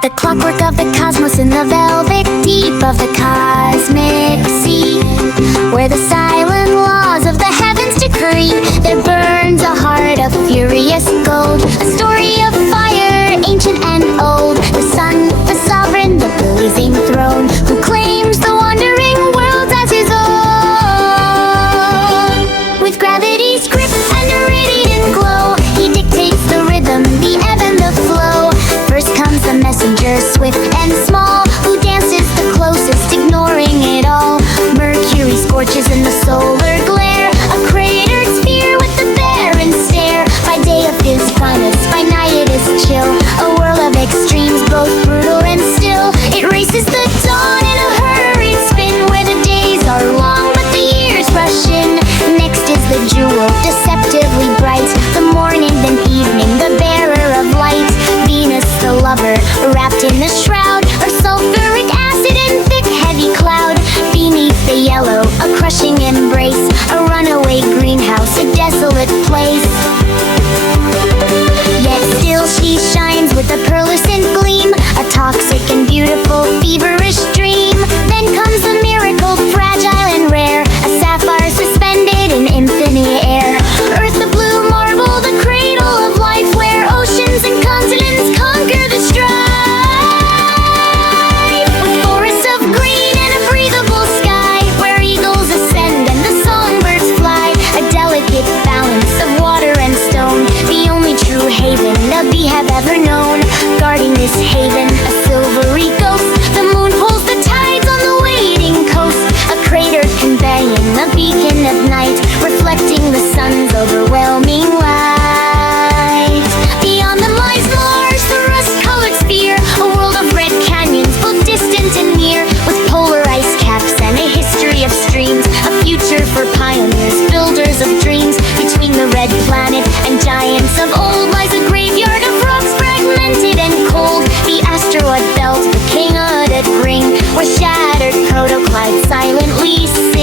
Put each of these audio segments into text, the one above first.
The clockwork of the cosmos in the velvet deep of the cosmic sea, where the silent laws of the heavens decree. There burns a heart of furious gold, a story of fire, ancient and old. The sun, the sovereign, the blazing throne, who claims the wandering world as his own. With gravity's grip and a radiant glow, he dictates the rhythm, the ebb and the flow. First comes the messenger, swift and small, who dances the closest, ignoring it all. Mercury scorches in the solar glare, a cratered sphere with the barren stare. By day it feels promise, by night it is chill, a world of extremes, both brutal and still. It races the dawn in a hurried spin, where the days are long but the years rush in. Next is the jewel, deceptively bright, the morning then evening, the bearer of light. Venus the lover, wrapped in the shroud, or sulfuric acid in thick heavy cloud. Beneath the yellow, a crushing embrace, a runaway greenhouse, a desolate place. Yet still she shines with a pearlescent gleam, a toxic and beautiful feverish dream. Then comes the miracle, fragile and rare, a sapphire suspended in infinite air. Earth the blue marble, the cradle of life, where oceans and continents conquer the strife. With forests of green and a breathable sky, where eagles ascend and the songbirds fly. A delicate balance of water and stone, the only true haven the bee have ever known. Guarding this haven, a silvery ghost, the moon pulls the tides on the waiting coast. A cratered companion, a beacon of night, reflecting the sun's overwhelming light. Beyond them lies Mars, the rust-colored sphere, a world of red canyons, both distant and near, with polar ice caps and a history of streams. A future for pioneers, builders of dreams. Between the red planet and giants of old lies a graveyard of rocks, fragmented and cold. The asteroid belt, the king hooded ring, where shattered protoclides silently sing.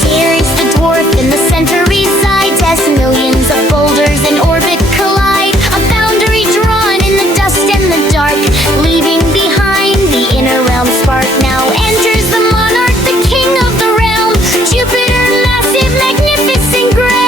Ceres the dwarf in the center resides, as millions of boulders in orbit collide. A boundary drawn in the dust and the dark, leaving behind the inner realm spark. Now enters the monarch, the king of the realm, Jupiter, massive, magnificent, grand.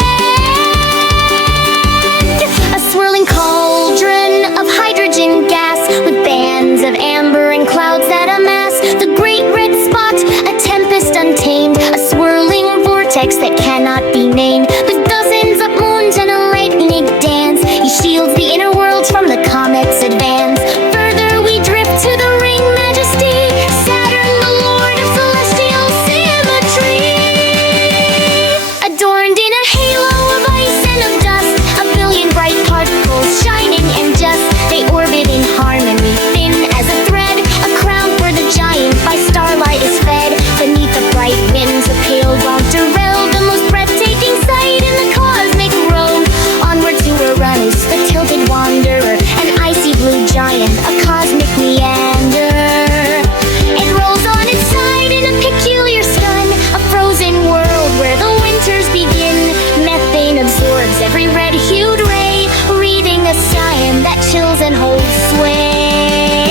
A swirling cauldron of hydrogen gas, with bands of amber and clouds that amass. The great red spot, a tempest untamed, a swirling vortex that cannot be named. With dozens of moons and a lightning dance, he shields the inner worlds from the comet's advance. Further we drift to the ring majesty, Saturn, the lord of celestial symmetry. Adorned in a halo of ice and of dust, a billion bright particles shining and just. They orbit in harmony, thin as a thread, a crown for the giant by starlight is fed. Beneath the bright winds, a pale Rontarel, the most breathtaking sight in the cosmic road. Onward to Uranus, the tilted wanderer, an icy blue giant, a cosmic meander. It rolls on its side in a peculiar stun, a frozen world where the winters begin. Methane absorbs every red-hued ray, reading a cyan that chills and holds sway.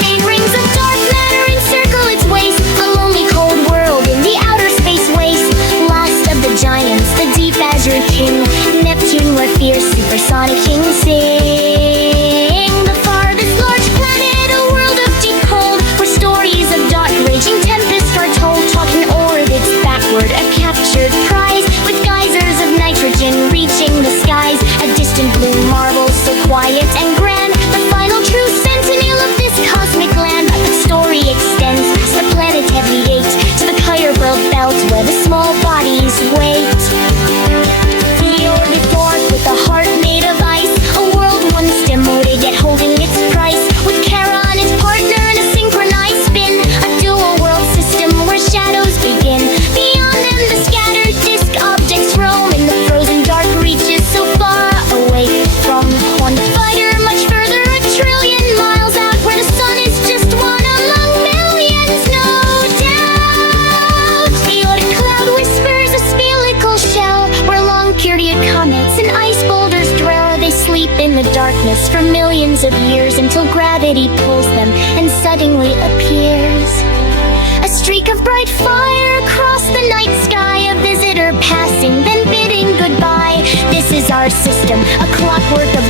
Faint rings of dark matter encircle its waist, a lonely cold world in the outer space waste. Last of the giants, the deep azure king, Neptune, where fierce supersonic kings sing. The farthest large planet, a world of deep cold, where stories of dark raging tempests are told. Talking orbits backward, a captured prize, with geysers of nitrogen reaching the skies. A distant blue marble, so quiet and grand, the for millions of years until gravity pulls them and suddenly appears. A streak of bright fire across the night sky, a visitor passing, then bidding goodbye. This is our system, a clockwork of